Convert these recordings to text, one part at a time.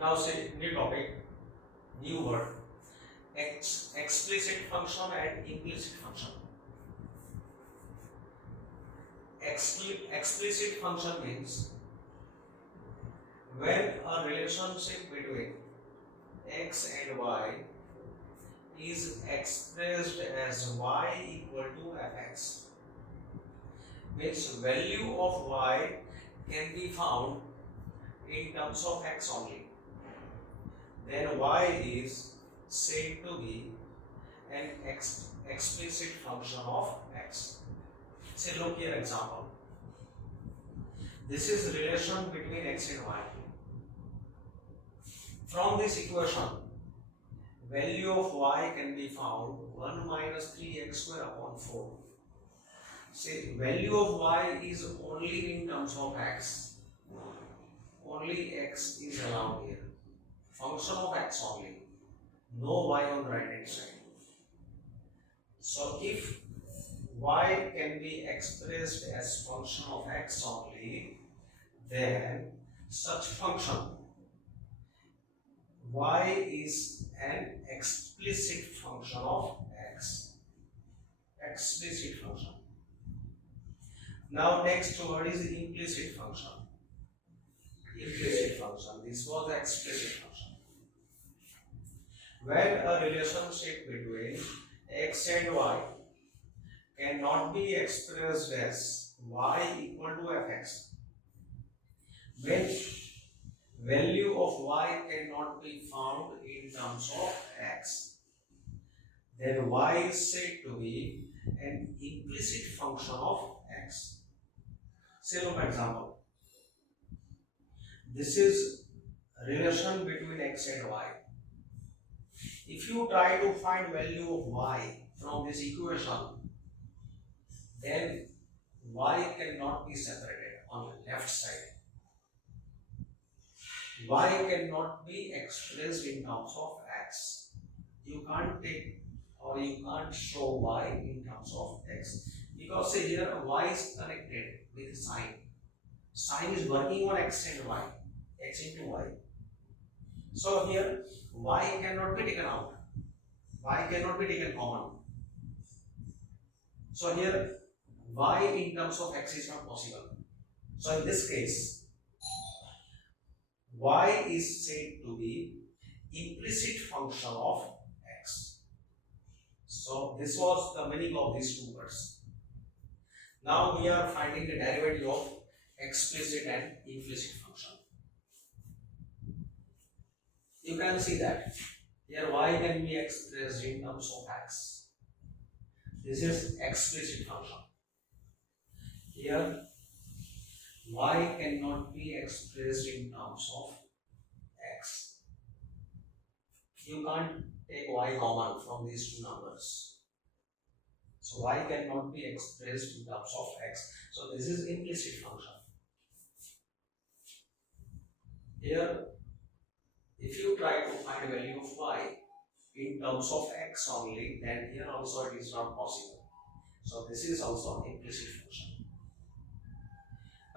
Now say new topic, new word, explicit function and implicit function. Explicit function means when a relationship between x and y is expressed as y equal to fx, means value of y can be found in terms of x only, then y is said to be an explicit function of x. Say look here example. This is relation between x and y. From this equation, value of y can be found 1 minus 3x square upon 4. Say value of y is only in terms of x. Only x is allowed here. Function of x only. No y on the right hand side. So if y can be expressed as function of x only, then such function y is an explicit function of x. Explicit function. Now next word is implicit function. Implicit function. This was the explicit function. When a relationship between x and y cannot be expressed as y equal to fx, when value of y cannot be found in terms of x, then y is said to be an implicit function of x. Say look example. This is relation between x and y. If you try to find value of y from this equation, then y cannot be separated on the left side. Y cannot be expressed in terms of x. You can't take or you can't show y in terms of x, because say here y is connected with sine. Sine is working on x and y, x into y. So here y cannot be taken out. Y cannot be taken common. So here y in terms of x is not possible. So in this case, y is said to be implicit function of x. So this was the meaning of these two words. Now we are finding the derivative of explicit and implicit function. You can see that here y can be expressed in terms of x. This is explicit function. Here y cannot be expressed in terms of x. You can't take y common from these two numbers. So y cannot be expressed in terms of x. So this is implicit function. Here, if you try to find value of y in terms of x only, then here also it is not possible. So this is also implicit function.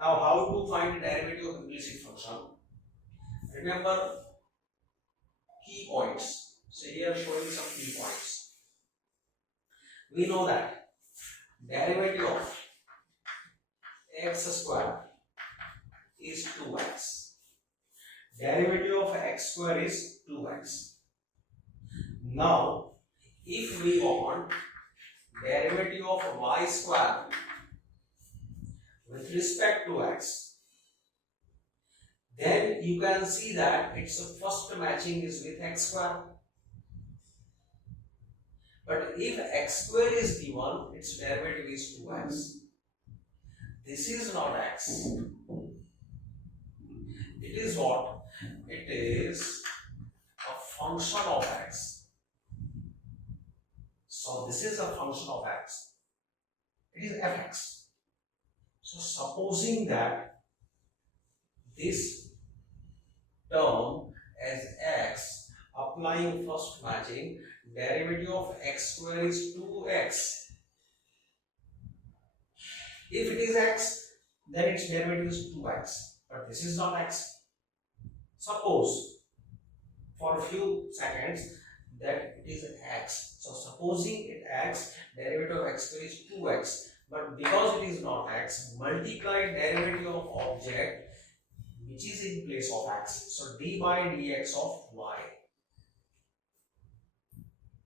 Now how to find the derivative of implicit function? Remember key points. So here showing some key points. We know that derivative of x square is 2x. Derivative of x square is 2x. Now, if we want derivative of y square with respect to x, then you can see that its first matching is with x square. But if x square is given, its derivative is 2x. This is not x. It is what? It is a function of x. So this is a function of x. It is fx. So supposing that this term as x, applying first matching, derivative of x square is 2x. If it is x, then its derivative is 2x. But this is not x. Suppose for a few seconds that it is x. So supposing it x, derivative of x square is 2x. But because it is not x, multiply derivative of object which is in place of x. So d by dx of y.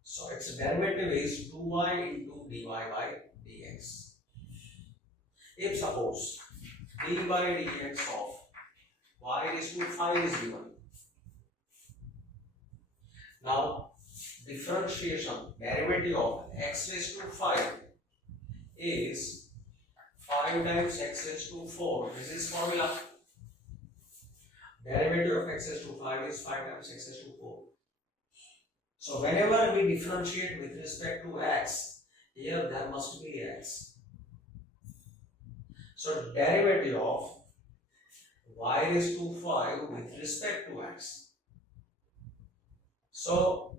So its derivative is 2y into dy by dx. If suppose d by dx of y is to 5 is given. Now differentiation derivative of x raised to 5 is 5 times x raised to 4. This is formula. Derivative of x raised to 5 is 5 times x raised to 4. So whenever we differentiate with respect to x, here there must be x. So derivative of y raised to 5 with respect to x. So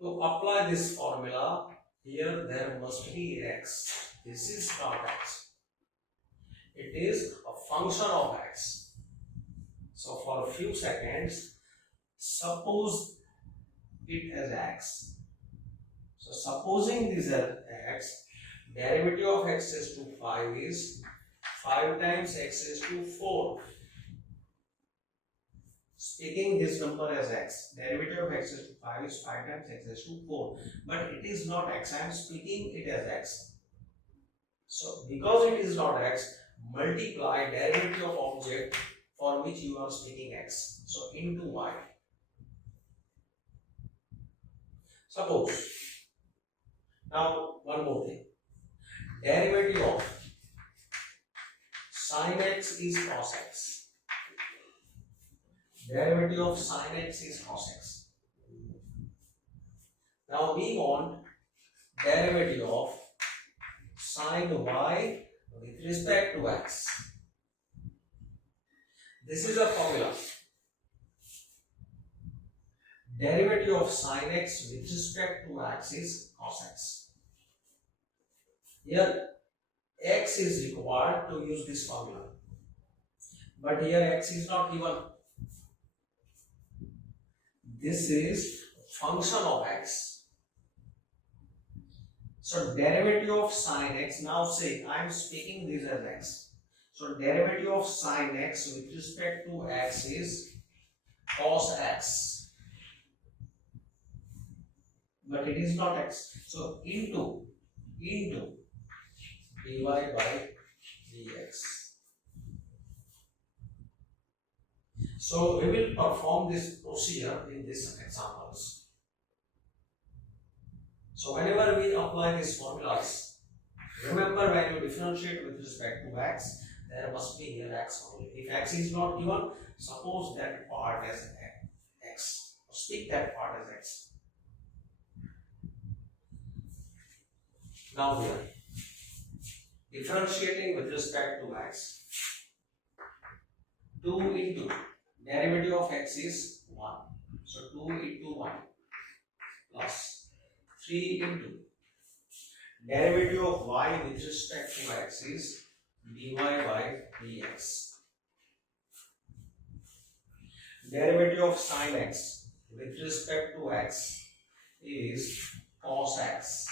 to apply this formula, here there must be x. This is not x. It is a function of x. So for a few seconds, suppose it as x. So supposing this as x, derivative of x raised to 5 is 5 times x raised to 4. Speaking this number as x, derivative of x raised to 5 is 5 times x raised to 4. But it is not x, I am speaking it as x. So because it is not x, multiply derivative of object for which you are speaking x. So into y. Suppose, now one more thing, derivative of sin x is cos x. Derivative of sin x is cos x. Now we want derivative of sin y with respect to x. This is a formula. Derivative of sin x with respect to x is cos x. Here x is required to use this formula. But here x is not given. This is function of x. So derivative of sin x, now say I am speaking this as x. So derivative of sin x with respect to x is cos x. But it is not x. So into dy by dx. So we will perform this procedure in these examples. So whenever we apply these formulas, remember when you differentiate with respect to x, there must be here x only. If x is not given, suppose that part as x. Speak that part as x. Now here, differentiating with respect to x, 2 into derivative of x is 1. So 2 into 1 plus 3 into derivative of y with respect to x is dy by dx. Derivative of sin x with respect to x is cos x.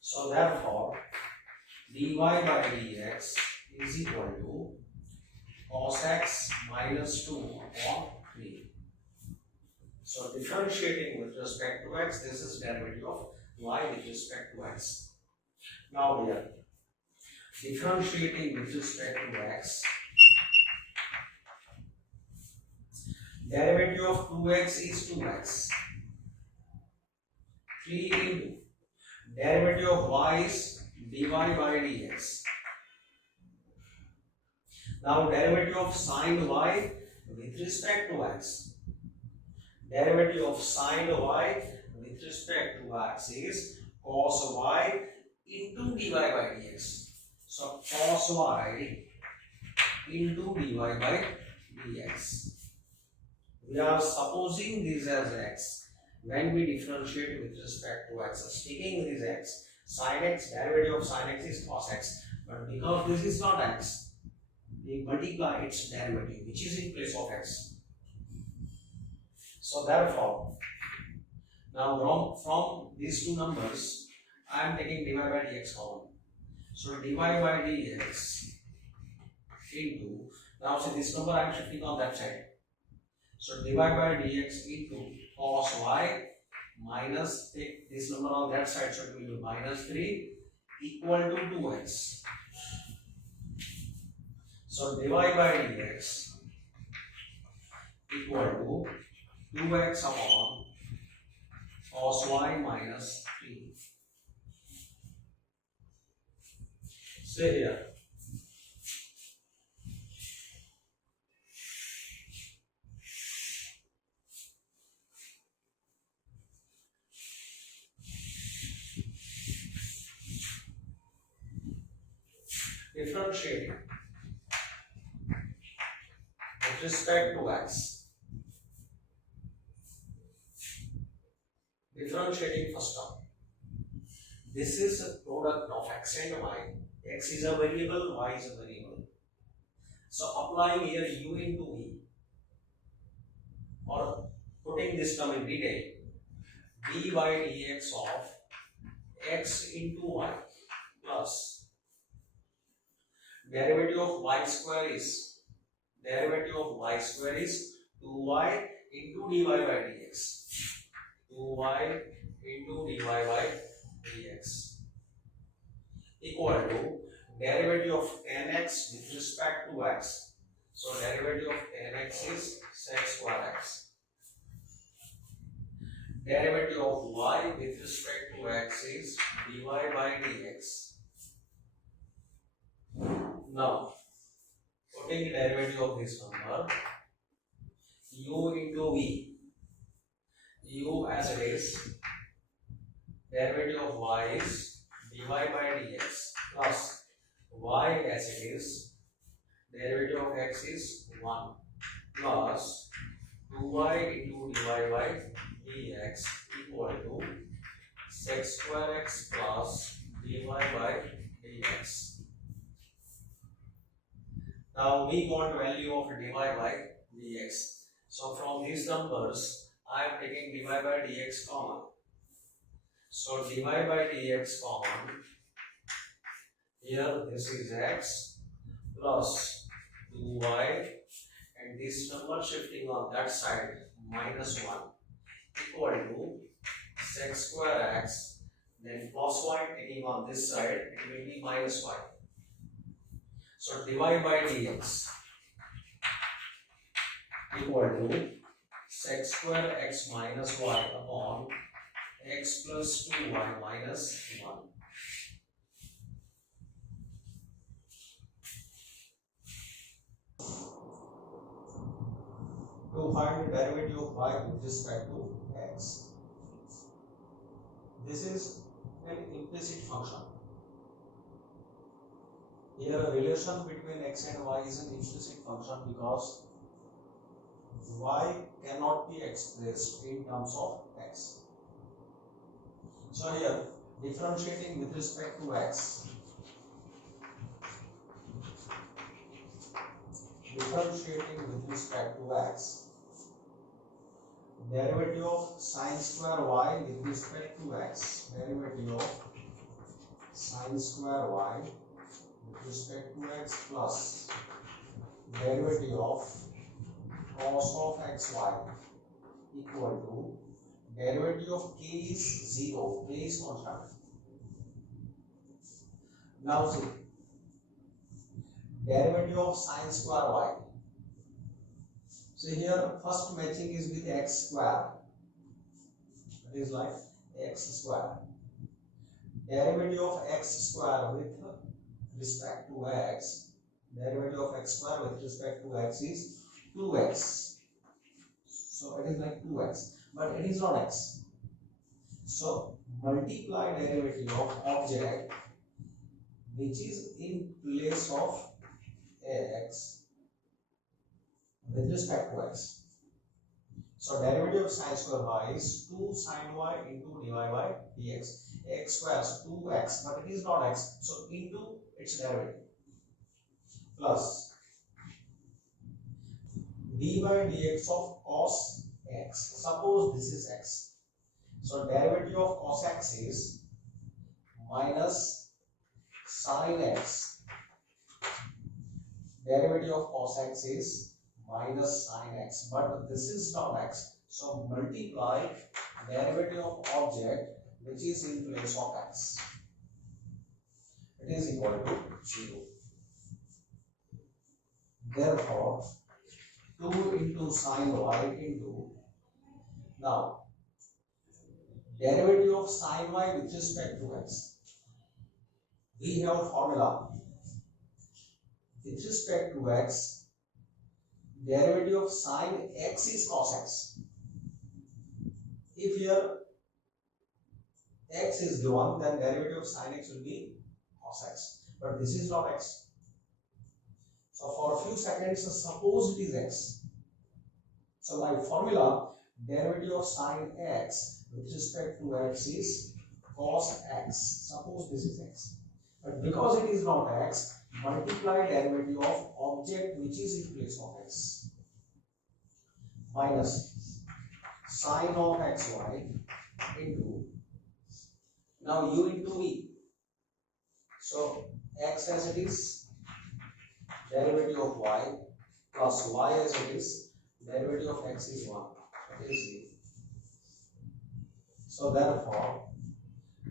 So therefore, dy by dx is equal to cos x minus 2 upon 3. So differentiating with respect to x, this is derivative of y with respect to x. Now here, differentiating with respect to x, derivative of 2x is 2x. 3 into derivative of y is dy by dx. Now derivative of sin y with respect to x. Derivative of sin y with respect to x is cos y into dy by dx. So cos y into dy by dx. We are supposing this as x. When we differentiate with respect to x, speaking this x, sin x, derivative of sin x is cos x. But because this is not x, we multiply its derivative, which is in place of x. So therefore, now from these two numbers, I am taking dy by dx common. So dy by dx into, now see this number I am shifting on that side. So dy by dx into cos y minus, take this number on that side, so it will be minus 3 equal to 2x. So dy by dx equal to 2x upon cos y minus 3. Say here, differentiating with respect to x. Differentiating first term. This is a product of x and y. X is a variable, y is a variable. So applying here u into v, or putting this term in detail, dy dx of x into y plus derivative of y square is 2y into dy by dx. 2y into dy by dx equal to derivative of tan x with respect to x. So derivative of tan x is sec square x. Derivative of y with respect to x is dy by dx. Now, putting the derivative of this number, u into v, u as it is, derivative of y is dy by dx plus y as it is, derivative of x is 1 plus 2y into dy by dx equal to sec square x plus dy by dx. Now we want value of dy by dx. So from these numbers, I am taking dy by dx common. So dy by dx common, here this is x plus 2y, and this number shifting on that side minus 1 equal to sec square x, then plus y taking on this side, it will be minus y. So dy by dx equal to sec square x minus y upon x plus 2y minus 1. To find the derivative of y with respect to x. This is an implicit function. Here a relation between x and y is an implicit function because y cannot be expressed in terms of x. So here differentiating with respect to x. Differentiating with respect to x. Derivative of sine square y with respect to x. Derivative of sine square y with respect to x plus derivative of cos of xy equal to derivative of k is 0, k is constant. Now see, derivative of sine square y. So here first matching is with x square. It is like x square. Derivative of x square with respect to x. Derivative of x square with respect to x is 2x. So it is like 2x, but it is not x. So multiply derivative of object which is in place of x with respect to x. So derivative of sine square y is 2 sine y into dy by dx. X square is 2x, but it is not x. So into its derivative plus d by dx of cos x. Suppose this is x. So derivative of cos x is minus sin x. Derivative of cos x is minus sin x. But this is not x. So multiply derivative of object which is in place of x. It is equal to 0. Therefore, 2 into sin y into, now derivative of sin y with respect to x. We have a formula. With respect to x, derivative of sin x is cos x. If here x is given, then derivative of sin x will be cos x. But this is not x. So for a few seconds, suppose it is x. So my formula, derivative of sin x with respect to x is cos x. Suppose this is x. But because it is not x, multiply derivative of object which is in place of x. Minus sin of xy into, now u into v. So x as it is, derivative of y, plus y as it is, derivative of x is 1. That is v. So therefore,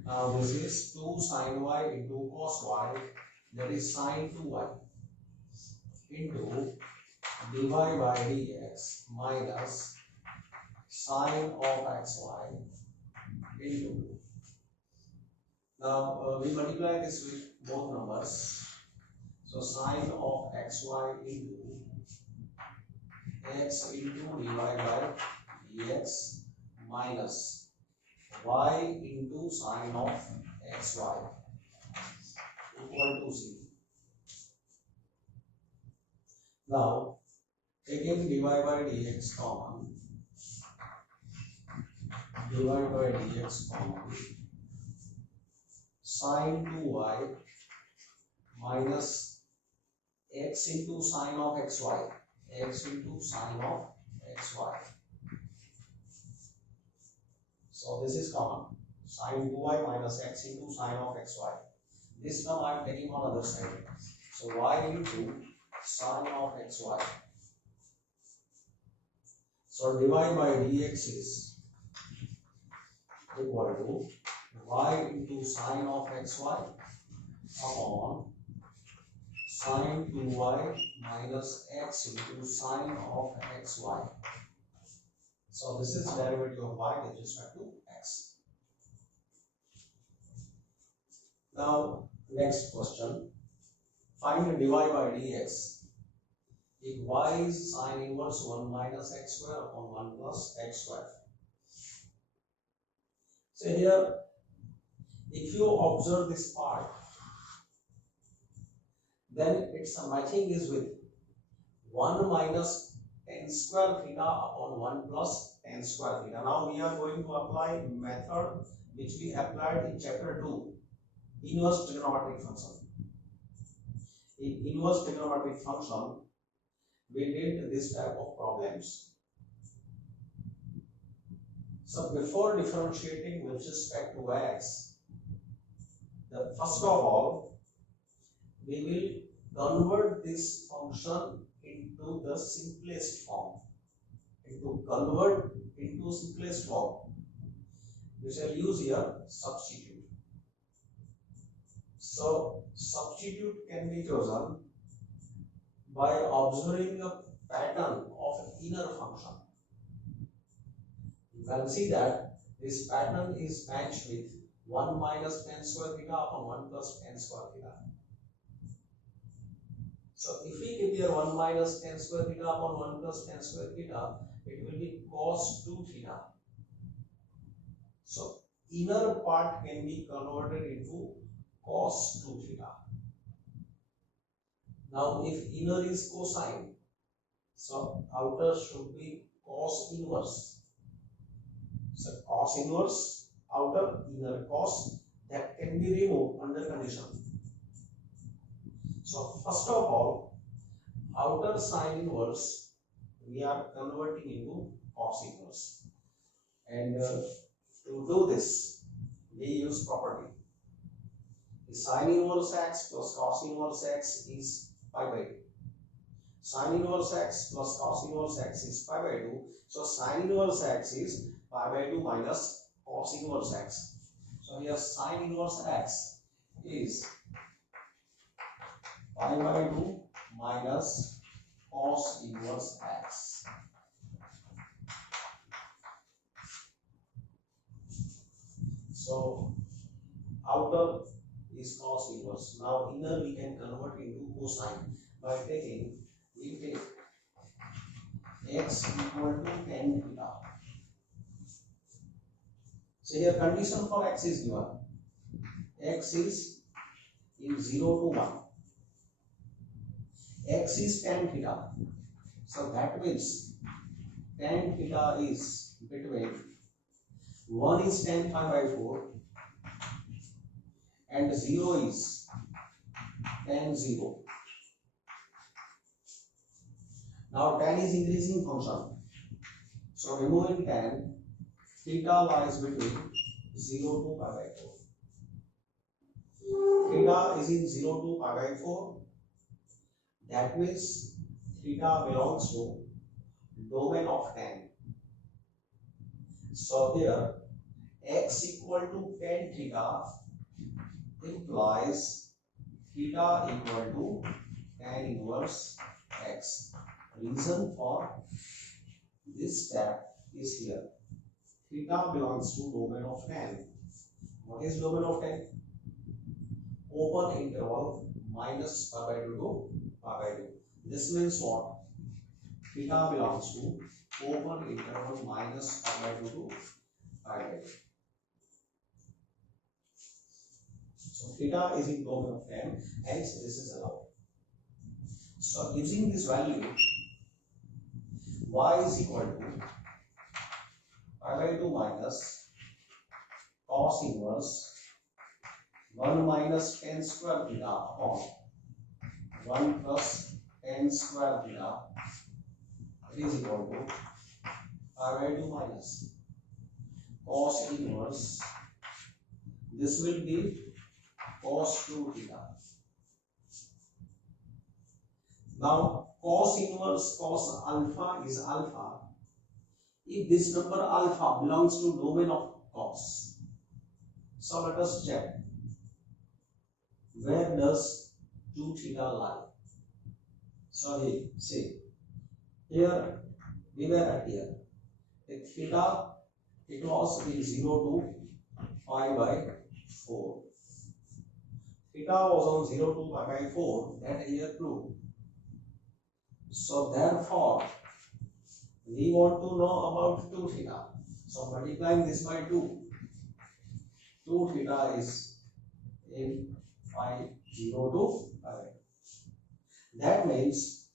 now this is 2 sin y into cos y, that is sin 2y, into dy by dx minus sin of xy into, now we multiply this with both numbers. So sin of xy into x into dy by dx minus y into sin of xy equal to 0. Now taking dy by dx common, dy by dx common, sin 2y minus x into sin of xy, x into sin of xy. So this is common, sin 2y minus x into sin of xy. This term I am taking on other side. So y into sin of xy. So dy by dx is equal to y into sin of xy upon sin 2y minus x into sin of xy. So this is derivative of y with respect to x. Now next question, find dy by dx if y is sin inverse 1 minus x square upon 1 plus x square. So here, if you observe this part, then its matching is with 1 minus tan square theta upon 1 plus tan square theta. Now we are going to apply method which we applied in chapter 2, inverse trigonometric function. In inverse trigonometric function, we did this type of problems. So before differentiating with respect to x, first of all, we will convert this function into the simplest form. Simplest form. We shall use here substitute. So substitute can be chosen by observing a pattern of inner function. You can see that this pattern is matched with 1 minus tan square theta upon 1 plus tan square theta. So if we compare 1 minus tan square theta upon 1 plus tan square theta, it will be cos 2 theta. So inner part can be converted into cos 2 theta. Now if inner is cosine, so outer should be cos inverse. So cos inverse, outer, inner cos, that can be removed under condition. So first of all, outer sine inverse we are converting into cos inverse. And to do this, we use property. The sin inverse x plus cos inverse x is pi by 2. Sin inverse x plus cos inverse x is pi by 2. So sin inverse x is pi by 2 minus cos inverse x. So here sin inverse x is pi by 2 minus cos inverse x. So outer is cos inverse. Now inner we can convert into cosine by taking, we take x equal to tan theta. So here condition for x is given. X is in 0 to 1. X is tan theta. So that means tan theta is between 1 is tan pi by 4 and 0 is tan 0. Now tan is increasing function. So removing tan, theta lies between 0 to pi by 4. Theta is in 0 to pi by 4. That means theta belongs to domain of tan. So here x equal to tan theta implies theta equal to tan inverse x. Reason for this step is here. Theta belongs to domain of tan. What is domain of tan? Open interval minus pi by 2 to pi by 2. This means what? Theta belongs to open interval minus pi by 2 to pi by 2. So theta is in domain of tan, hence this is allowed. So using this value, y is equal to pi by 2 minus cos inverse 1 minus tan square theta upon 1 plus tan square theta is equal to pi by 2 minus cos inverse. This will be cos 2 theta. Now cos inverse cos alpha is alpha if this number alpha belongs to domain of cos. So let us check. Where does 2 theta lie? So here, see, here we were at here. The theta, it was in 0 to pi by 4. Theta was on 0 to pi by 4, that here too. So therefore, we want to know about 2 theta. So multiplying this by 2, 2 theta is in pi 0 to pi. That means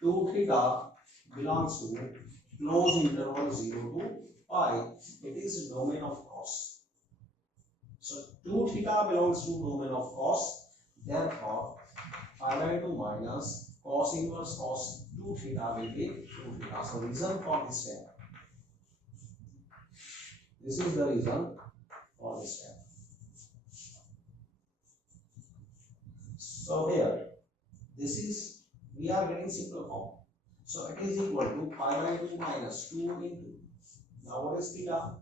2 theta belongs to closed interval 0 to pi. It is domain of cos. So 2 theta belongs to domain of cos. Therefore, pi by 2 minus cos inverse cos 2 theta will be 2 theta. So reason for this step. This is the reason for this step. So here, this is, we are getting simple form. So it is equal to pi by 2 minus 2 into. Now what is theta?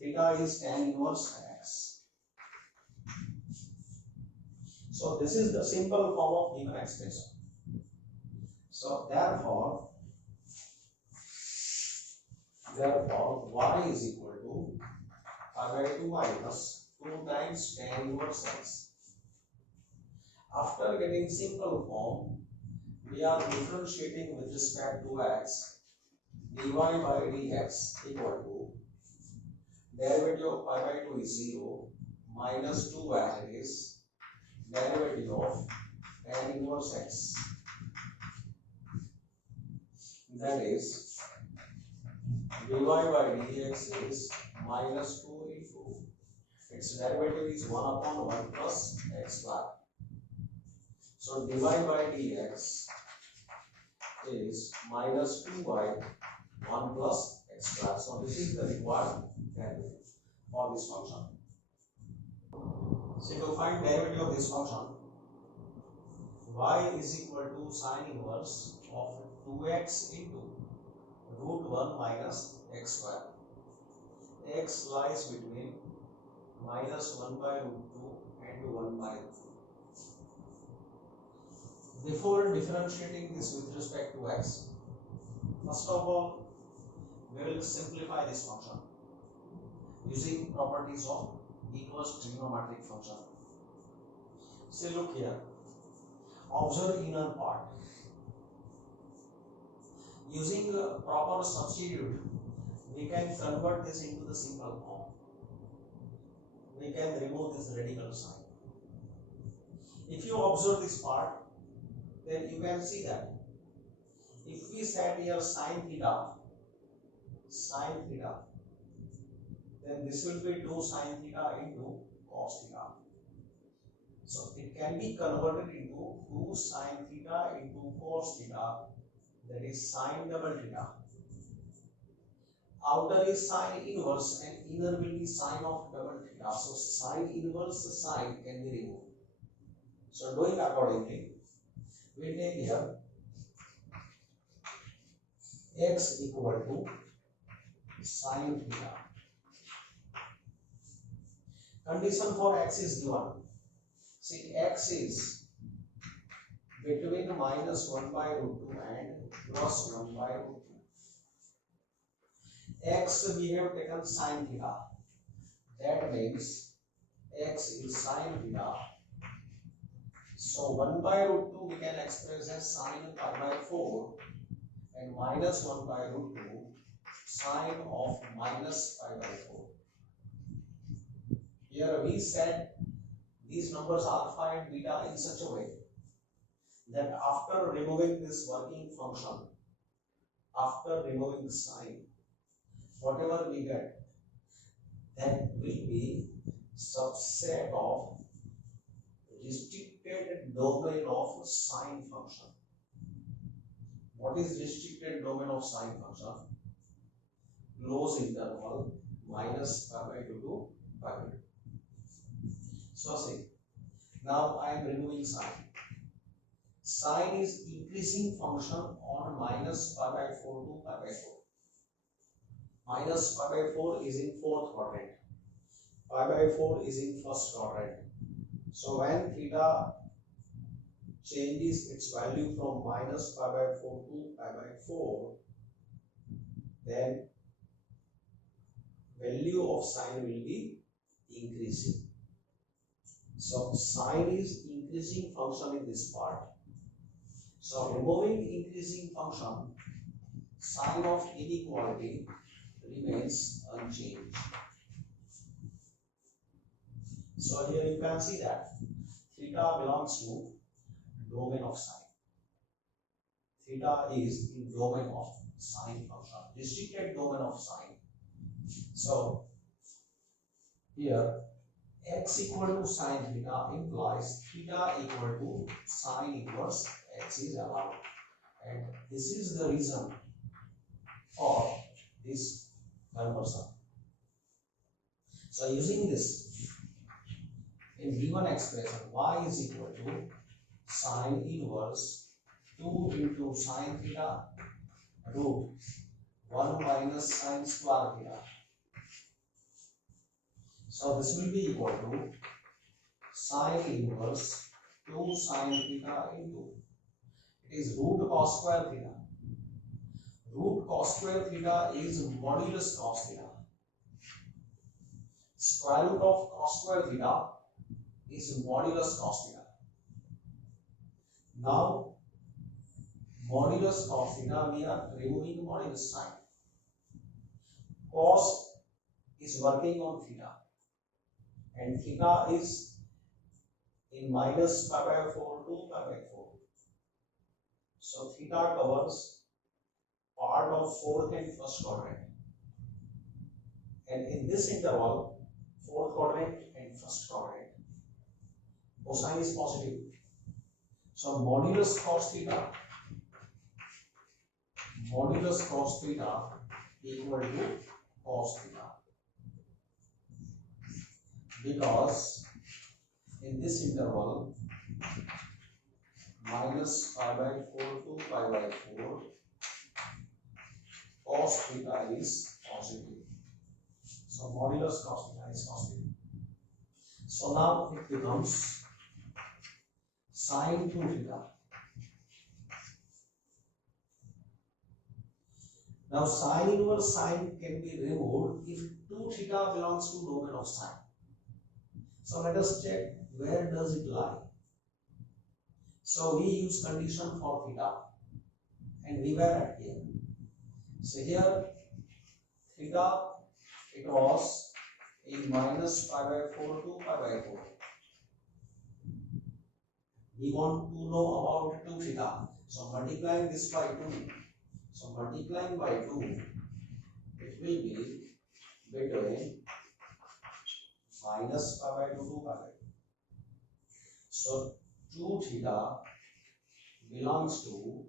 Theta is tan inverse x. So this is the simple form of given expression. So therefore y is equal to pi by 2 minus 2 times tan inverse x. After getting simple form, we are differentiating with respect to x. Dy by dx equal to derivative of pi by 2 is 0 minus 2 as it is derivative of tan inverse x. That is dy by dx is minus 2 into its derivative is 1 upon 1 plus x square. So dy by dx is minus 2y 1 plus x square. So this is the required value for this function. So to find derivative of this function, y is equal to sine inverse of 2x into root 1 minus x square. X lies between minus 1 by root 2 and 1 by root 2. Before differentiating this with respect to x, first of all, we will simplify this function using properties of inverse trigonometric function. So look here, observe inner part. Using a proper substitute, we can convert this into the simple form. We can remove this radical sign. If you observe this part, then you can see that if we set here sine theta, then this will be 2 sine theta into cos theta. So it can be converted into 2 sine theta into cos theta, that is sine double theta. Outer is sine inverse and inner will be sine of double theta. So sine inverse sine can be removed. So doing accordingly, we take here x equal to sine theta. Condition for x is given. See, x is between minus 1 by root 2 and plus 1 by root 2. X we have taken sine theta. That means x is sine theta. So 1 by root 2 we can express as sine pi by 4 and minus 1 by root 2 sine of minus pi by 4. Here we said these numbers alpha and beta in such a way that after removing this working function, after removing the sign, whatever we get, that will be subset of restricted domain of sine function. What is restricted domain of sine function? Closed interval minus pi by 2 to pi by 2. So see, now I am removing sine. Sine is increasing function on minus pi by 4 to pi by 4. Minus pi by 4 is in fourth quadrant. Pi by 4 is in first quadrant. So when theta changes its value from minus pi by 4 to pi by 4, then value of sine will be increasing. So sine is increasing function in this part. So removing increasing function, sign of inequality remains unchanged. So here you can see that theta belongs to domain of sine. Theta is in domain of sine function, restricted domain of sine. So here x equal to sine theta implies theta equal to sine inverse x is allowed, and this is the reason for this conversion. So using this, in given expression y is equal to sine inverse 2 into sine theta root 1 minus sine square theta. So this will be equal to sine inverse 2 sine theta into, it is root cos square theta. Root cos square theta is modulus cos theta. Square root of cos square theta is modulus cos theta. Now modulus cos theta, we are removing modulus sign. Cos is working on theta, and theta is in minus pi by 4 to pi by 4. So theta covers part of fourth and first quadrant, and in this interval, fourth quadrant and first quadrant, cosine is positive. So modulus cos theta modulus cos theta equal to cos theta, because in this interval minus pi by 4 to pi by 4 cos theta is positive. So modulus cos theta is positive. So now it becomes sin 2 theta. Now sin inverse sin can be removed if 2 theta belongs to domain of sin. So let us check where does it lie. So we use condition for theta and we were at here. So here theta, it was in minus pi by 4 to pi by 4. We want to know about 2 theta. So multiplying this by 2. So multiplying by 2, it will be between minus pi by 2 to pi by 2. So 2 theta belongs to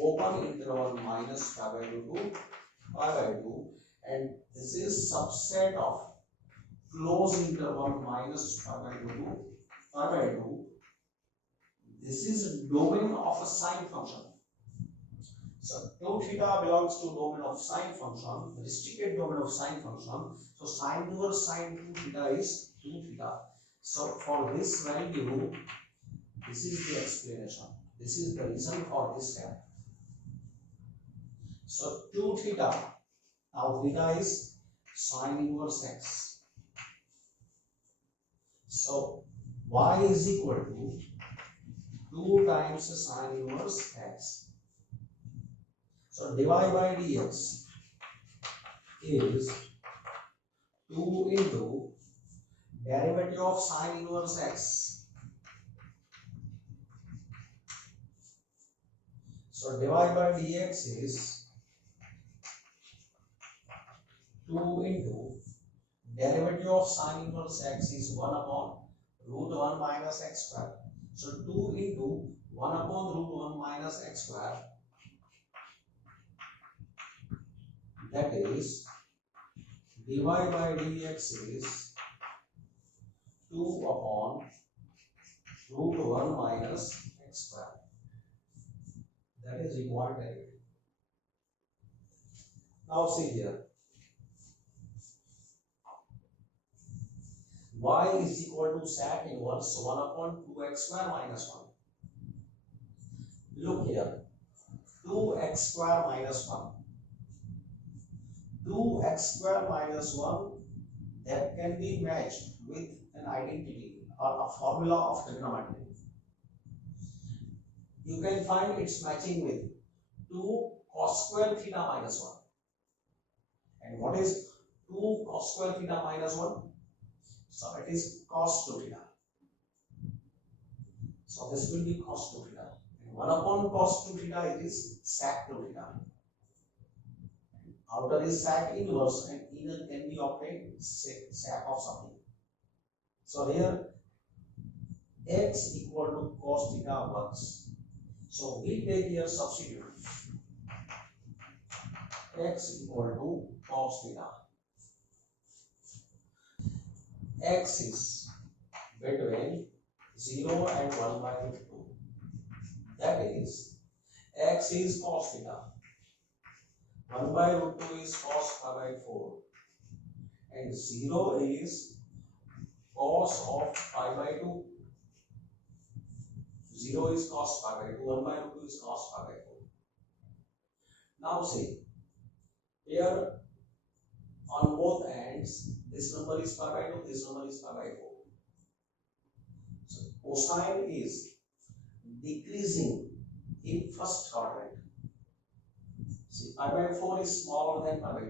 open interval minus pi by 2 to pi by 2, and this is subset of closed interval minus pi by 2 to pi by 2. This is domain of a sine function. So 2 theta belongs to domain of sine function, restricted domain of sine function. So sine inverse sine 2 theta is 2 theta. So for this value, this is the explanation. This is the reason for this step. So 2 theta, now theta is sine inverse x. So y is equal to 2 times sine inverse x. So dy by dx is 2 into derivative of sine inverse x. So dy by dx is 2 into derivative of sine inverse x is 1 upon root 1 minus x square. So 2 into 1 upon root 1 minus x square, that is dy by dx is 2 upon root 1 minus x square. That is required derivative. Now see here, y is equal to sec inverse 1 upon 2x square minus 1. Look here, 2x square minus 1. 2x square minus 1, that can be matched with an identity or a formula of trigonometry. You can find its matching with 2 cos square theta minus 1. And what is 2 cos square theta minus 1? So it is cos 2 theta. So this will be cos 2 theta. And 1 upon cos 2 theta, it is sec 2 theta. Outer is sec inverse and inner can be obtained sec of something. So here x equal to cos theta works. So we take here substitute. X equal to cos theta. X is between 0 and 1 by 2. That is, x is cos theta. 1 by root 2 is cos pi by 4. And 0 is cos of pi by 2. 0 is cos pi by 2. 1 by root 2 is cos pi by 4. Now see, here on both ends, this number is pi by 2, this number is pi by 4. So cosine is decreasing in first quadrant. See, pi by 4 is smaller than pi by 2.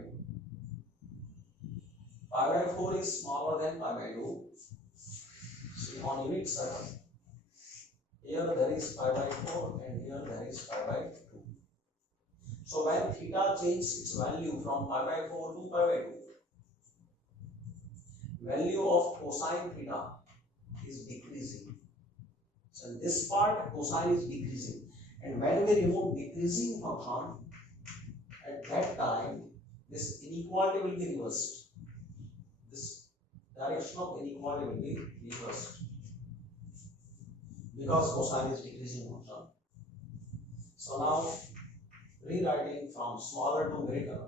Pi by 4 is smaller than pi by 2. See, on unit circle, here there is pi by 4 and here there is pi by 2. So when theta changes its value from pi by 4 to pi by 2, value of cosine theta is decreasing. So in this part, cosine is decreasing. And when we remove decreasing function, At that time, this inequality will be reversed. This direction of inequality will be reversed because cosine is decreasing function. So now, rewriting from smaller to greater,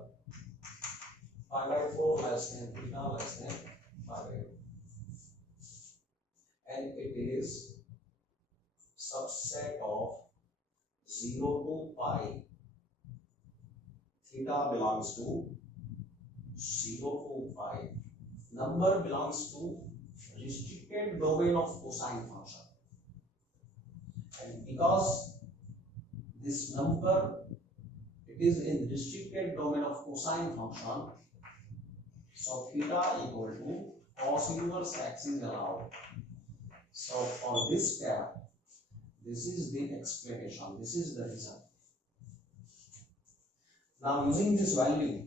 pi by 4 less than theta less than pi by 2. And it is subset of 0 to pi. Theta belongs to 0 to pi. Number belongs to restricted domain of cosine function. And because this number, it is in restricted domain of cosine function, so theta equal to cos inverse x is allowed. So for this step, this is the explanation, this is the result. Now using this value,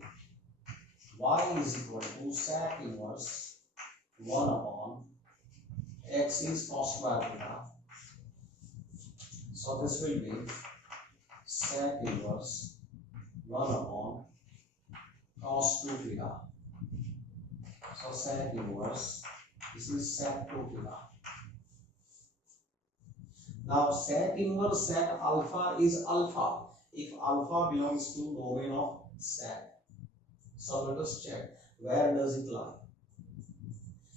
y is equal to sec inverse 1 upon x is cos square theta. So this will be sec inverse 1 upon cos 2 theta. So sec inverse, this is sec 2 theta. Now sec inverse sec alpha is alpha if alpha belongs to domain of sec. So let us check where does it lie.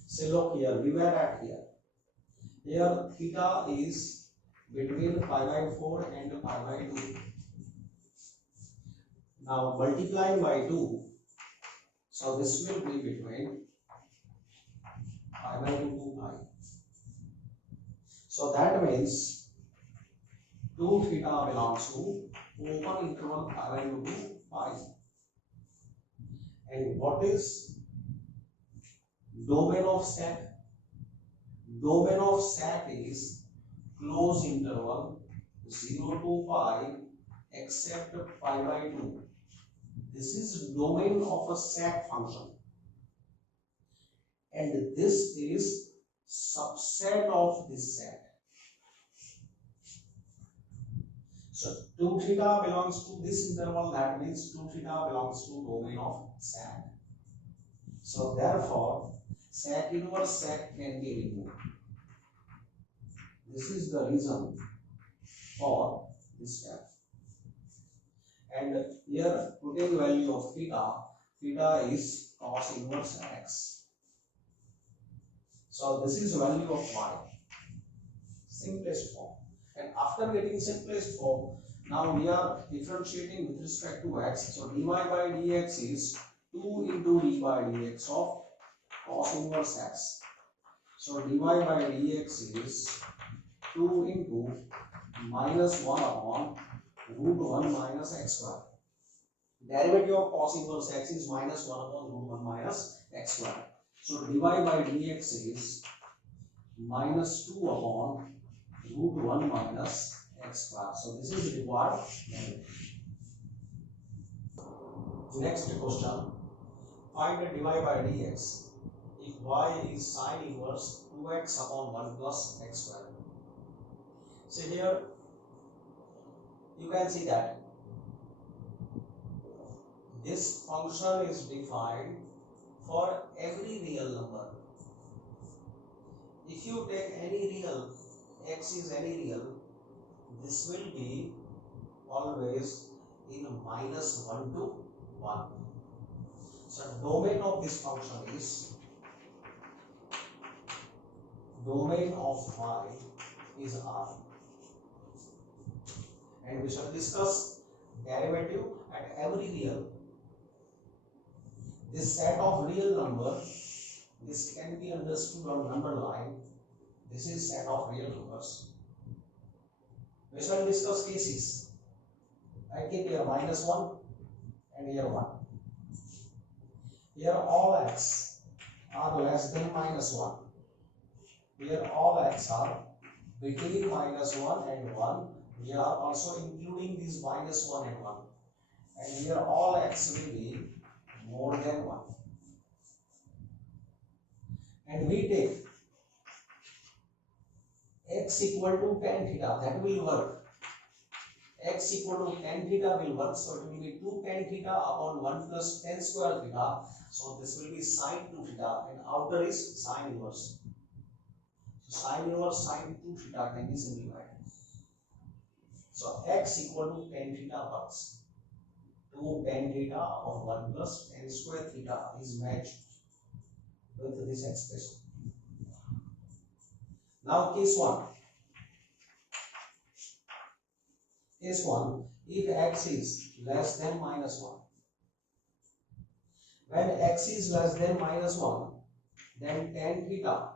So look here, we were at here. Here theta is between pi by 4 and pi by 2. Now multiplying by 2, so this will be between pi by 2 to pi. So that means 2 theta belongs to open interval pi by 2 to pi. And what is domain of sec? Domain of sec is closed interval 0 to pi except pi by 2. This is domain of a sec function. And this is subset of this set. So 2 theta belongs to this interval, that means 2 theta belongs to domain of sec. So therefore, sec inverse sec can be removed. This is the reason for this step. And here putting value of theta, theta is cos inverse x. So this is value of y, simplest form. And after getting simplest form, now we are differentiating with respect to x. So dy by dx is 2 into d by dx of cos inverse x. So dy by dx is 2 into minus 1 upon root 1 minus x square. Derivative of cos inverse x is minus 1 upon root 1 minus x square. So dy by dx is minus 2 upon root 1 minus x square. So this is required. Next question. Find the dy by dx if y is sine inverse 2x upon 1 plus x square. So here you can see that this function is defined for every real number. If you take any real, x is any real, this will be always in minus 1 to 1. So domain of this function is, domain of y is R. And we shall discuss derivative at every real. This set of real numbers, this can be understood on number line. This is set of real numbers. We shall discuss cases. I keep here minus 1 and here 1. Here all x are less than minus 1. Here all x are between minus 1 and 1. We are also including these minus 1 and 1. And here all x will be more than 1. And we take x equal to tan theta, that will work. x equal to tan theta will work, so it will be 2 tan theta upon 1 plus tan square theta. So this will be sin 2 theta, and outer is sin inverse. So sin inverse sin 2 theta can be simplified. So x equal to tan theta works. 2 tan theta upon 1 plus tan square theta is matched with this expression. Now case 1. Case 1, if x is less than minus 1. When x is less than minus 1, then tan theta,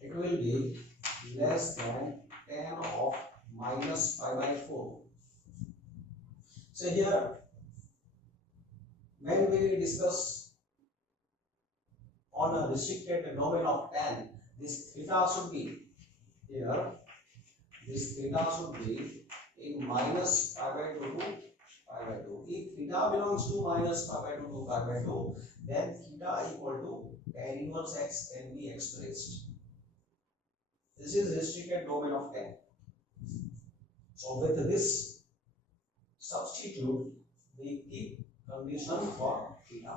it will be less than tan of minus pi by 4. So here, when we discuss on a restricted domain of tan, this theta should be here, this theta should be in minus pi by 2 to pi by 2. If theta belongs to minus pi by 2 to pi by 2, then theta equal to tan inverse x can be expressed. This is restricted domain of tan. So with this substitute, we keep condition for theta.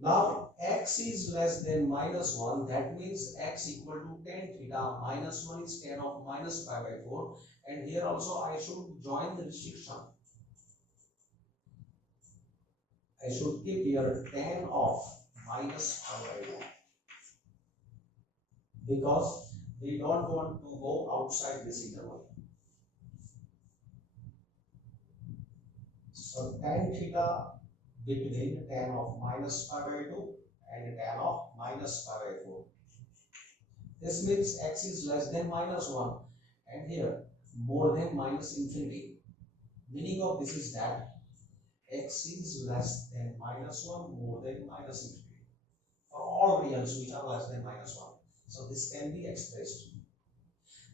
Now x is less than minus 1, that means x equal to tan theta, minus 1 is tan of minus pi by 4, and here also I should join the restriction. I should keep here tan of minus pi by 4, because we don't want to go outside this interval. So tan theta between tan of minus pi by 2 and tan of minus pi by 4. This means x is less than minus 1, and here more than minus infinity. Meaning of this is that x is less than minus 1, more than minus infinity, for all reals which are less than minus 1. So this can be expressed.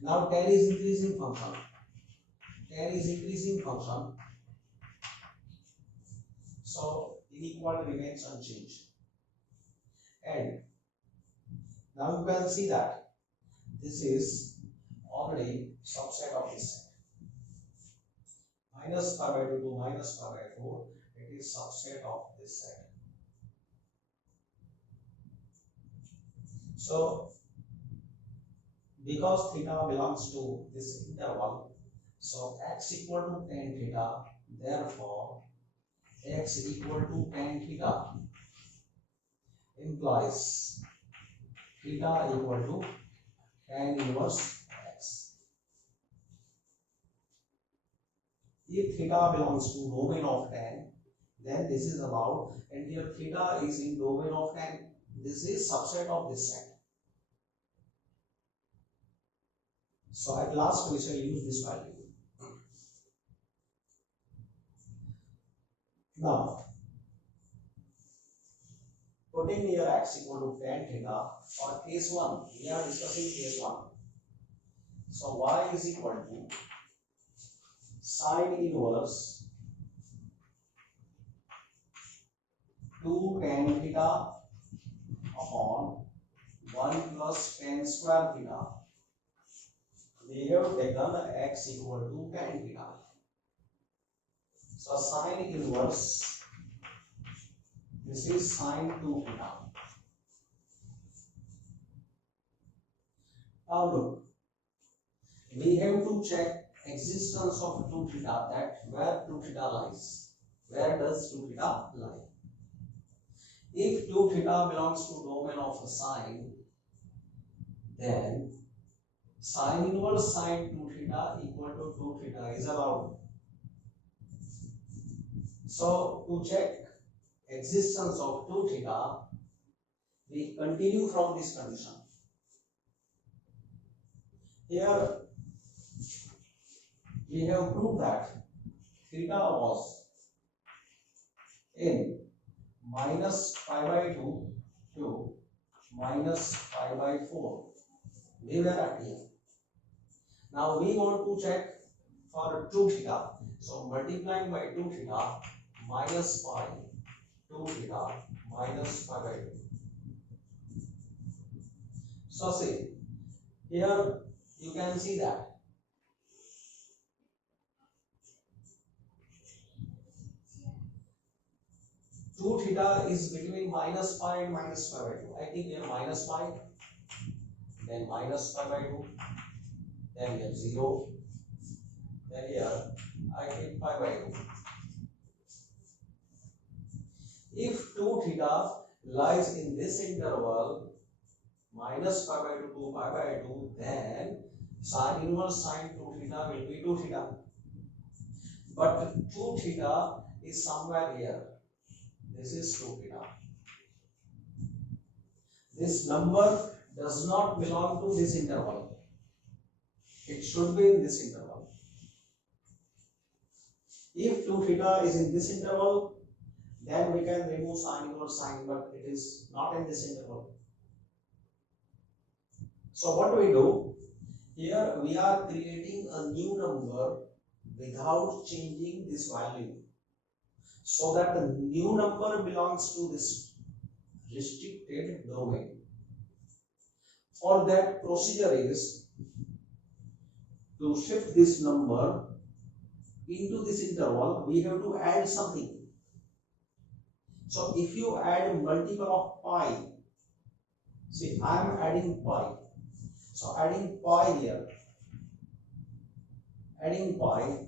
Now tan is increasing function. Tan is increasing function. So inequality remains unchanged. And now you can see that this is already subset of this set. Minus pi by 2 to minus pi by 4, it is subset of this set. So because theta belongs to this interval, so x equal to tan theta, therefore x equal to tan theta implies theta equal to tan inverse x. If theta belongs to domain of tan, then this is allowed, and here theta is in domain of tan. This is subset of this set. So at last we shall use this value. Now, putting here x equal to tan theta, for case 1, we are discussing case 1. So y is equal to sin inverse 2 tan theta upon 1 plus tan square theta. We have taken x equal to tan theta. So sin inverse, this is sin 2 theta. Now look, we have to check existence of 2 theta, that where 2 theta lies. Where does 2 theta lie? If 2 theta belongs to domain of a sine, then sin inverse sin 2 theta equal to 2 theta is allowed. So to check existence of 2 theta, we continue from this condition. Here we have proved that theta was in minus pi by 2 to minus pi by 4. We were at here. Now we want to check for 2 theta. So multiplying by 2 theta minus pi 2 theta minus pi by 2. So see, here you can see that 2 theta is between minus pi and minus pi by 2. I think here minus pi, then minus pi by 2, then here 0, then here I take pi by 2. If 2 theta lies in this interval minus pi by 2 to pi by 2, then sin inverse sin 2 theta will be 2 theta. But 2 theta is somewhere here. This is 2 theta. This number does not belong to this interval. It should be in this interval. If 2 theta is in this interval, then we can remove sin inverse sin, but it is not in this interval. So what do we do? Here we are creating a new number without changing this value, so that the new number belongs to this restricted domain. For that, procedure is to shift this number into this interval. We have to add something. So if you add a multiple of pi, see, I am adding pi. So adding pi here, adding pi,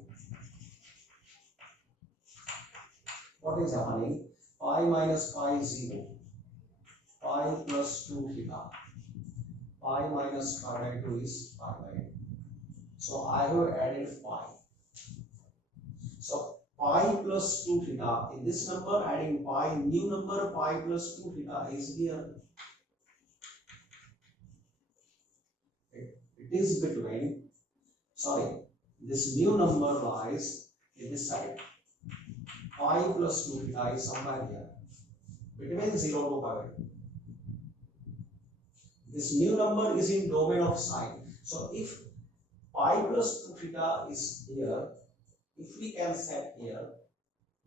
what is happening? Pi minus pi is 0, pi plus 2 theta, pi minus pi by 2 is pi by 2. So I have added pi. So pi plus 2 theta, in this number adding pi, new number pi plus 2 theta is here. It is between, sorry, this new number lies in this side. Pi plus 2 theta is somewhere here, between 0 to pi by 2. This new number is in domain of sine. So if pi plus 2 theta is here, if we can set here,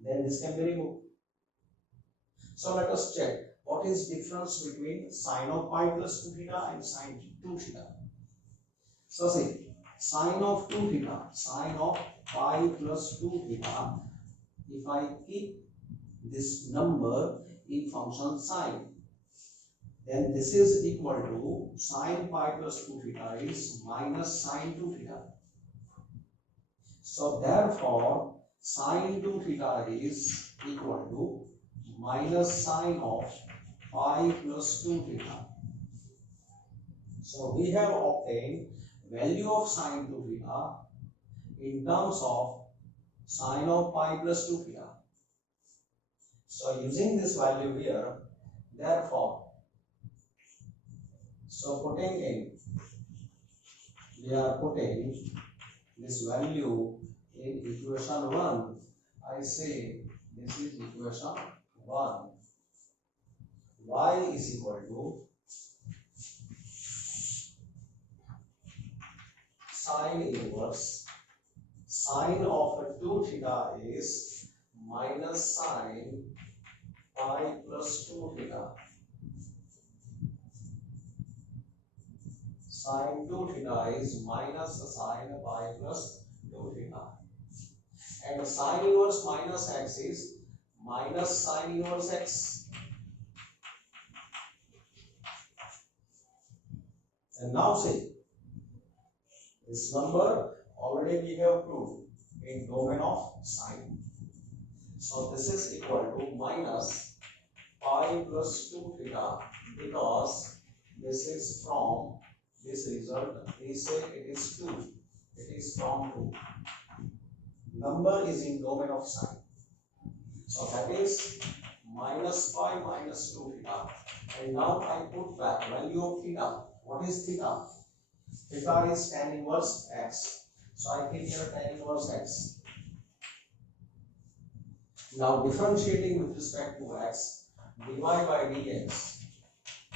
then this can be removed. So let us check what is difference between sine of pi plus 2 theta and sine 2 theta. So see, sine of 2 theta, sine of pi plus 2 theta, if I keep this number in function sine, then this is equal to sine pi plus 2 theta is minus sine 2 theta. So therefore, sine 2 theta is equal to minus sine of pi plus 2 theta. So we have obtained value of sine 2 theta in terms of sine of pi plus 2 theta. So using this value here, therefore, so putting in, we are putting this value in equation 1. I say this is equation 1. Y is equal to sine inverse, sine of 2 theta is minus sine pi plus 2 theta. Sine 2 theta is minus sine pi plus 2 theta. And sine inverse minus x is minus sine inverse x. And now see, this number already we have proved in domain of sine. So this is equal to minus pi plus 2 theta, because this is from this result, we say it is 2. It is from 2. Number is in domain of sine. So that is minus pi minus 2 theta. And now I put back value of theta. What is theta? Theta is tan inverse x. So I take here tan inverse x. Now differentiating with respect to x, dy by dx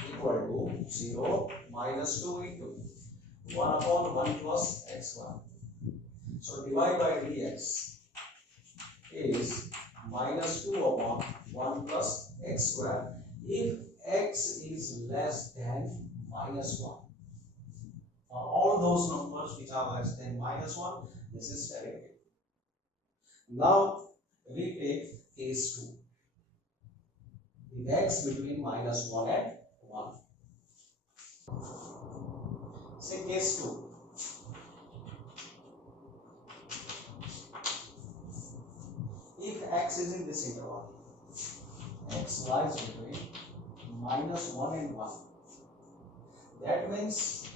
equal to 0 minus 2 into 1 upon 1 plus x1. So dy by dx is minus 2 upon 1 plus x square if x is less than minus 1. For all those numbers which are less than minus 1, this is derivative. Now we take case 2. If x between minus 1 and 1. Say case 2. If x is in this interval, x lies between minus 1 and 1. That means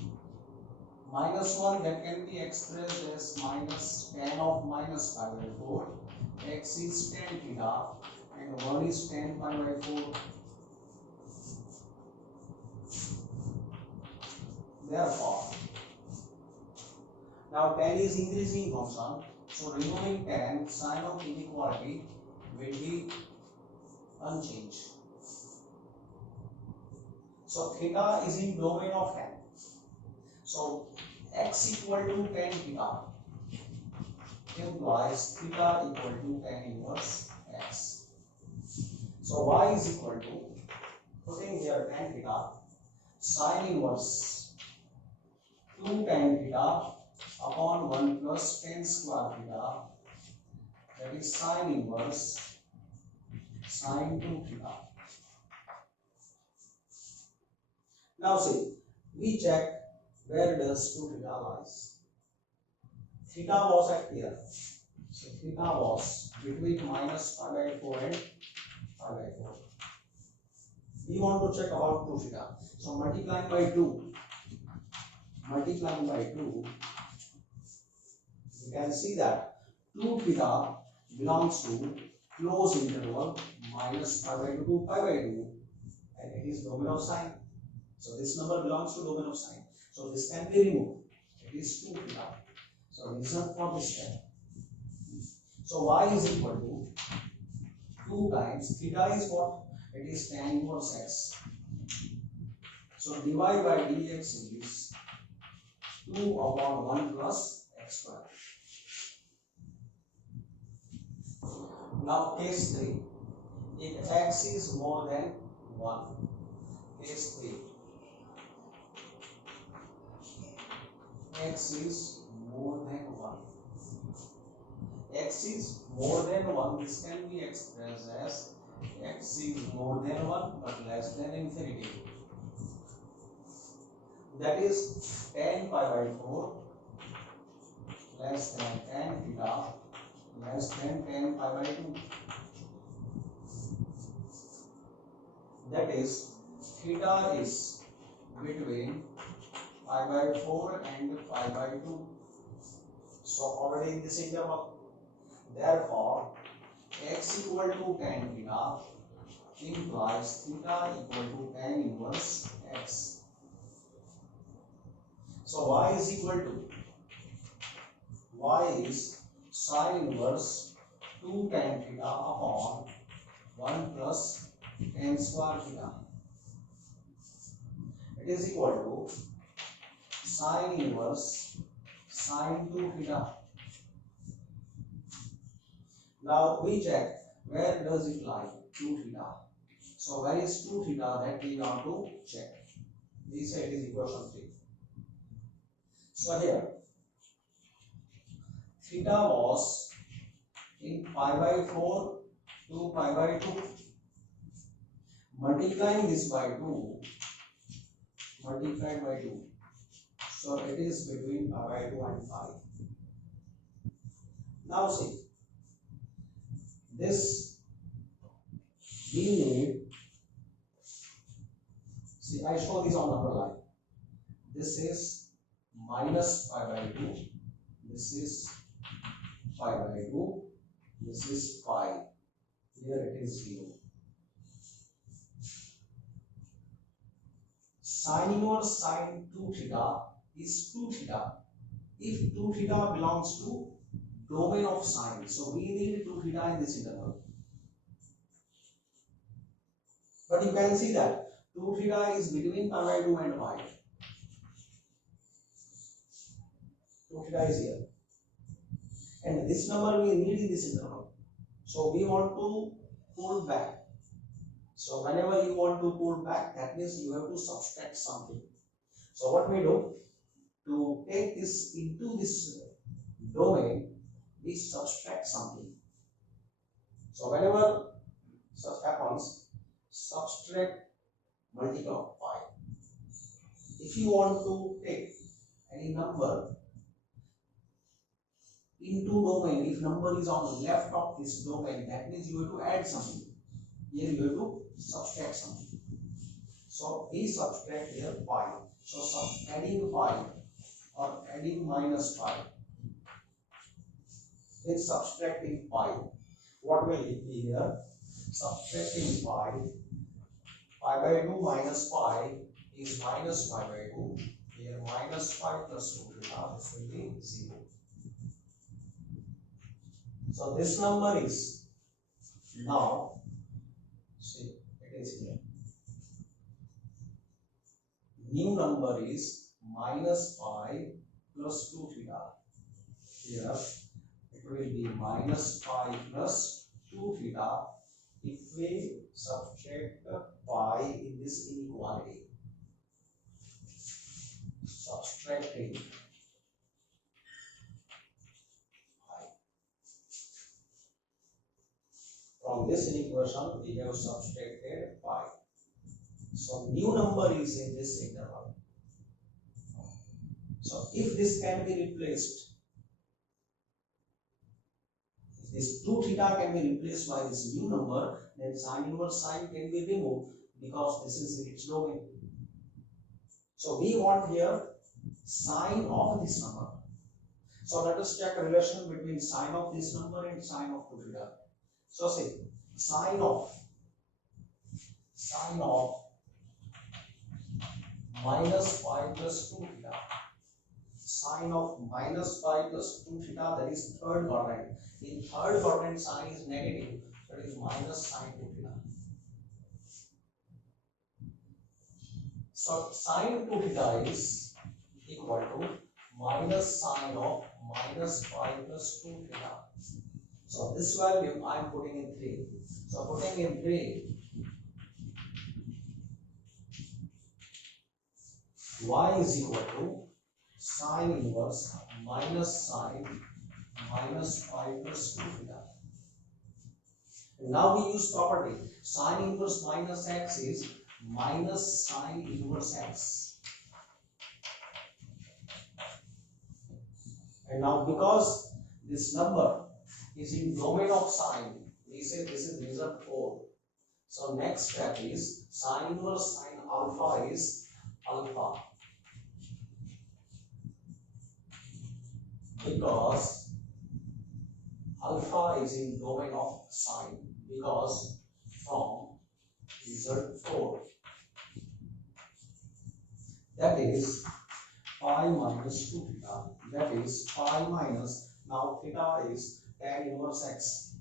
minus 1 that can be expressed as minus tan of minus pi by 4. X is tan theta and 1 is tan pi by 4. Therefore, now tan is increasing function, so removing tan, sign of inequality will be unchanged. So theta is in domain of tan. So x equal to tan theta implies theta equal to tan inverse x. So y is equal to, putting here tan theta, sin inverse 2 tan theta upon 1 plus tan square theta, that is sin inverse sin 2 theta. Now see, we check where does 2 theta lies. Theta was at here. So theta was between minus pi by 4 and pi by 4. We want to check about 2 theta. So multiplying by 2, you can see that 2 theta belongs to closed interval minus pi by 2 to pi by 2, and it is domain of sine. So this number belongs to domain of sine. So this can be removed. It is 2 theta. So reason for this step. So y is equal to 2 times theta is what? It is tan inverse x. So dy by dx is 2 upon 1 plus x square. Now case 3. If x is more than 1. Case 3. X is more than 1. X is more than 1. This can be expressed as x is more than 1 but less than infinity. That is tan pi by 4 less than tan theta less than tan pi by 2. That is theta is between pi by 4 and pi by 2. So already in this interval. Therefore, x equal to tan theta implies theta equal to tan inverse x. So y is equal to, y is sin inverse 2 tan theta upon 1 plus tan square theta. It is equal to sin inverse sin 2 theta. Now we check where does it lie, 2 theta. So where is 2 theta that we want to check. We say it is equation 3. So here theta was in pi by 4 to pi by 2. Multiplying this by 2, multiplied by 2. So it is between pi by 2 and 5. Now see, this we need, see I show this on number line. This is minus pi by 2, this is pi by 2, this is pi, here it is 0. Sin inverse sin 2 theta is 2 theta. If 2 theta belongs to domain of sine, so we need 2 theta in this interval. But you can see that 2 theta is between pi by 2 and pi. 2 theta is here. And this number we need in this interval. So we want to pull back. So whenever you want to pull back, that means you have to subtract something. So what we do, to take this into this domain, we subtract something. So whenever such happens, subtract multiple of pi. If you want to take any number into domain, if number is on the left of this domain, that means you have to add something. Here you have to subtract something. So we subtract here pi. So adding pi or adding minus pi with subtracting pi. What will it be here? Subtracting pi. Pi by 2 minus pi is minus pi by 2. Here minus pi plus 2 theta, this will be 0. So this number is now, see, it is here. New number is minus pi plus 2 theta. Here it will be minus pi plus 2 theta if we subtract pi in this inequality. Subtracting pi. From this equation we have subtracted pi. So new number is in this interval. So if this can be replaced, if this 2 theta can be replaced by this new number, then sine inverse sine can be removed because this is its domain. So we want here sine of this number. So let us check a relation between sine of this number and sine of 2 theta. So say sine of minus pi plus 2 theta. Sine of minus pi plus 2 theta, that is third quadrant. In third quadrant, sine is negative, that is minus sine 2 theta. So sine 2 theta is equal to minus sine of minus pi plus 2 theta. So this value I am putting in 3. So putting in 3, y is equal to sine inverse minus sine minus pi plus 2 theta. Now we use property. Sine inverse minus x is minus sine inverse x. And now because this number is in domain of sine, we say this is result 4. So next step is sine inverse sine alpha is alpha. Because alpha is in domain of sine, because from result 4, that is pi minus 2 theta, that is pi minus, now theta is tan inverse x,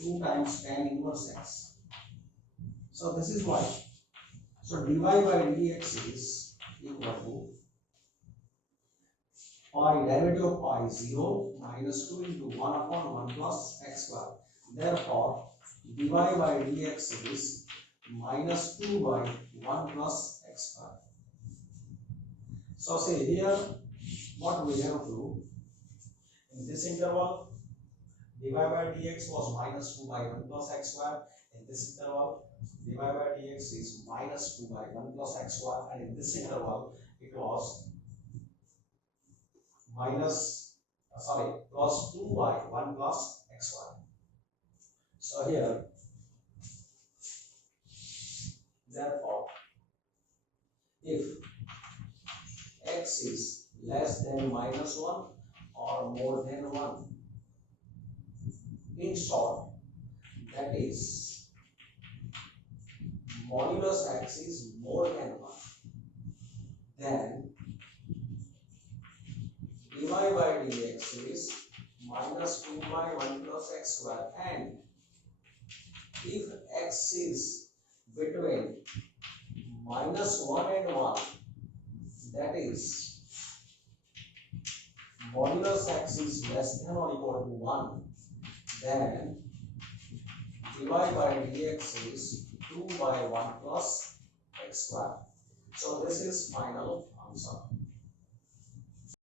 2 times tan inverse x. So this is why. So dy by dx is equal to pi, derivative of pi is 0 minus 2 into 1 upon 1 plus x square. Therefore, dy by dx is minus 2 by 1 plus x square. So say here what we have to, in this interval dy by dx was minus 2 by 1 plus x square. In this interval dy by dx is minus 2 by 1 plus x square, and in this interval it was plus 2 by 1 plus x square. So here, therefore, if x is less than minus 1 or more than 1, in short, that is modulus x is more than 1, then dy by dx is minus 2 by 1 plus x square, and if x is between minus 1 and 1, that is modulus x is less than or equal to 1, then dy by dx is 2 by 1 plus x square. So this is final answer.